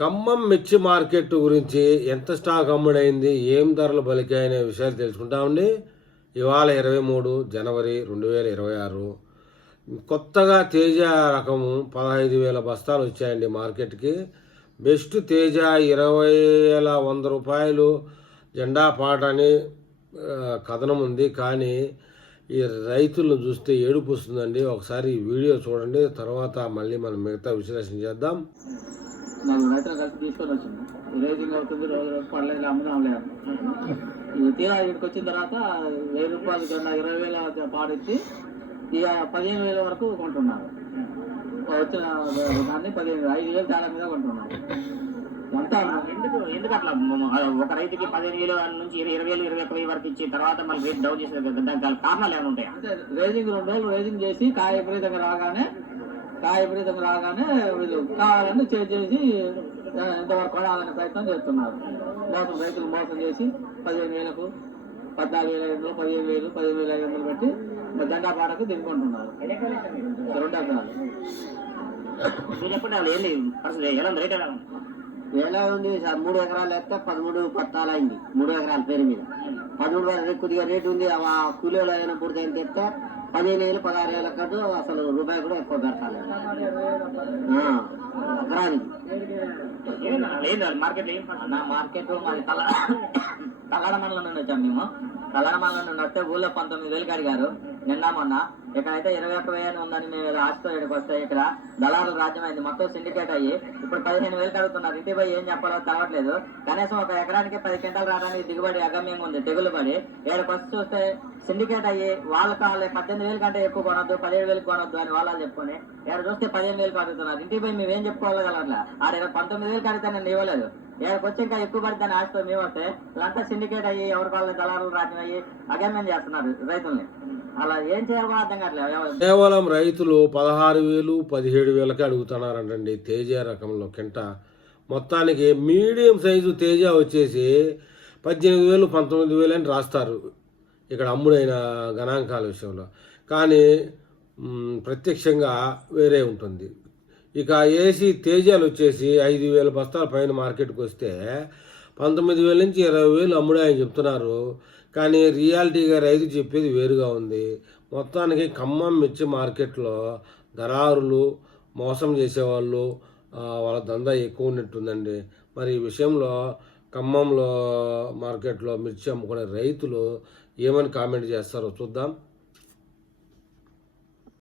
ఖమ్మం మిర్చి మార్కెట్ గురించి ఎంత స్టాక్ అమ్ముడైంది ఏం ధరలు పలికాయనే విషయాలు తెలుసుకుంటామండి ఇవాళ ఇరవై మూడు జనవరి రెండు వేల ఇరవై ఆరు. కొత్తగా తేజ రకము పదహైదు వేల బస్తాలు వచ్చాయండి మార్కెట్కి. బెస్ట్ తేజ ఇరవై వేల వంద రూపాయలు జెండా పాట అని కథనం ఉంది. కానీ ఈ రైతులను చూస్తే ఏడుపు వస్తుందండి. ఒకసారి ఈ వీడియో చూడండి తర్వాత మళ్ళీ మనం మిగతా విశ్లేషణ చేద్దాం. నాకు రైతులు కలిసి తీసుకొని వచ్చింది. రేజింగ్ అవుతుంది రోజు రోజు పడలేదు అమ్ముదాం లేదు ఇది తీరా ఇక్కడికి వచ్చిన తర్వాత వెయ్యి రూపాయలు కన్నా ఇరవై వేల పాడెత్తి ఇక పదిహేను వేల వరకు కొంటున్నారు. వచ్చిన దాన్ని పదిహేను ఐదు వేలు తేడా మీద కొంటున్నారు. అంతా ఎందుకు? ఎందుకు అట్లా? ఒక రైతుకి పదిహేను వేలు నుంచి ఇరవై ఇరవై వేలు ఇరవై ఒక్క వెయ్యి వరకు ఇచ్చి తర్వాత మళ్ళీ రేట్ డౌన్ చేసిన దానికి కారణాలు ఏమైనా ఉంటాయా? అంటే రేజింగ్ రెండు రోజులు రేజింగ్ చేసి కాయ విపరీతంగా రాగానే కాయ రాగానే వీళ్ళు కావాలని చేసి ఎంతవరకు కొనాలనే ప్రయత్నం చేస్తున్నారు మోసం రైతులు మోసం చేసి పదిహేను వేలకు పద్నాలుగు వేల ఐదు వందలు పదిహేను వేలు పదిహేను వేల ఐదు వందలు పెట్టి జెండా పాటకు దిగుకుంటున్నారు రెండు ఎకరాలు మీరు చెప్పండి అసలు ఎలా రేట్ ఎలా ఎలా ఉంది? సార్ మూడు ఎకరాలు ఎత్తే పదమూడు పత్తాలు అయింది. మూడు ఎకరాల పేరు మీద. పదమూడు వేల కొద్దిగా రేటు ఉంది. ఆ కూలీలు అయినా పూర్తి అయిన తెస్తే పదిహేను వేలు పదహారు వేల కట్టు అసలు రూపాయి కూడా ఎక్కువ పెట్టాలి ఆ, ఎకరానికి. మార్కెట్ మార్కెట్ మాది తల తల్లడ మండలం నుండి వచ్చాం మేము. తల్లడ మండలం నుండి వస్తే ఊళ్ళో పంతొమ్మిది వేలు అడిగారు నిన్న మొన్న ఇక్కడైతే ఇరవై ఒక్క వేలు ఉందని మేము ఆశతో ఇక్కడికి వస్తే ఇక్కడ దళారుల రాజ్యం అయింది మొత్తం సిండికేట్ అయ్యి ఇప్పుడు పదిహేను వేలు కడుగుతున్నారు ఇంటి పోయి ఏం చెప్పాలో తెలవట్లేదు కనీసం ఒక ఎకరానికి పది క్వింటాలు రావడానికి దిగుబడి అగమ్యంగా ఉంది తెగులు పడి ఏడుకి వచ్చి చూస్తే సిండికేట్ అయ్యి వాళ్ళకి వాళ్ళే పద్దెనిమిది వేలు కంటే ఎక్కువ కొనొద్దు పదిహేడు వేలు కొనొద్దు అని వాళ్ళు చెప్పుకొని ఇక్కడ చూస్తే పదిహేను వేలు కడుగుతున్నారు ఇంటి పోయి మేము ఏం చెప్పుకోగలగల ఆడ పంతొమ్మిది వేలు కడితే నేను ఇవ్వలేదు. ఏడకి వచ్చి ఇంకా ఎక్కువ పడితే ఆశతో మేము వస్తే సిండికేట్ అయ్యి ఎవరి వాళ్ళ దళారులు రాజ్యం అయ్యి అగమ్యం చేస్తున్నారు రైతుల్ని. అలా ఏం చేయాలో అర్థం కావట్లేదు. కేవలం రైతులు పదహారు వేలు పదిహేడు వేలకి అడుగుతున్నారంటండి తేజ రకంలో కింట. మొత్తానికి మీడియం సైజు తేజ వచ్చేసి పద్దెనిమిది వేలు పంతొమ్మిది వేలు అని రాస్తారు ఇక్కడ అమ్ముడైన గణాంకాల విషయంలో. కానీ ప్రత్యక్షంగా వేరే ఉంటుంది. ఇక ఏసీ తేజాలు వచ్చేసి ఐదు వేల బస్తాల పైన మార్కెట్కి వస్తే పంతొమ్మిది వేల నుంచి ఇరవై వేలు అమ్ముడాయని చెప్తున్నారు. కానీ రియాలిటీగా రైతు చెప్పేది వేరుగా ఉంది. మొత్తానికి ఖమ్మం మిర్చి మార్కెట్లో దరారులు మోసం చేసేవాళ్ళు వాళ్ళ దందా ఎక్కువ ఉన్నట్టుందండి. మరి ఈ విషయంలో ఖమ్మంలో మార్కెట్లో మిర్చి అమ్ముకునే రైతులు ఏమని కామెంట్ చేస్తారో చూద్దాం.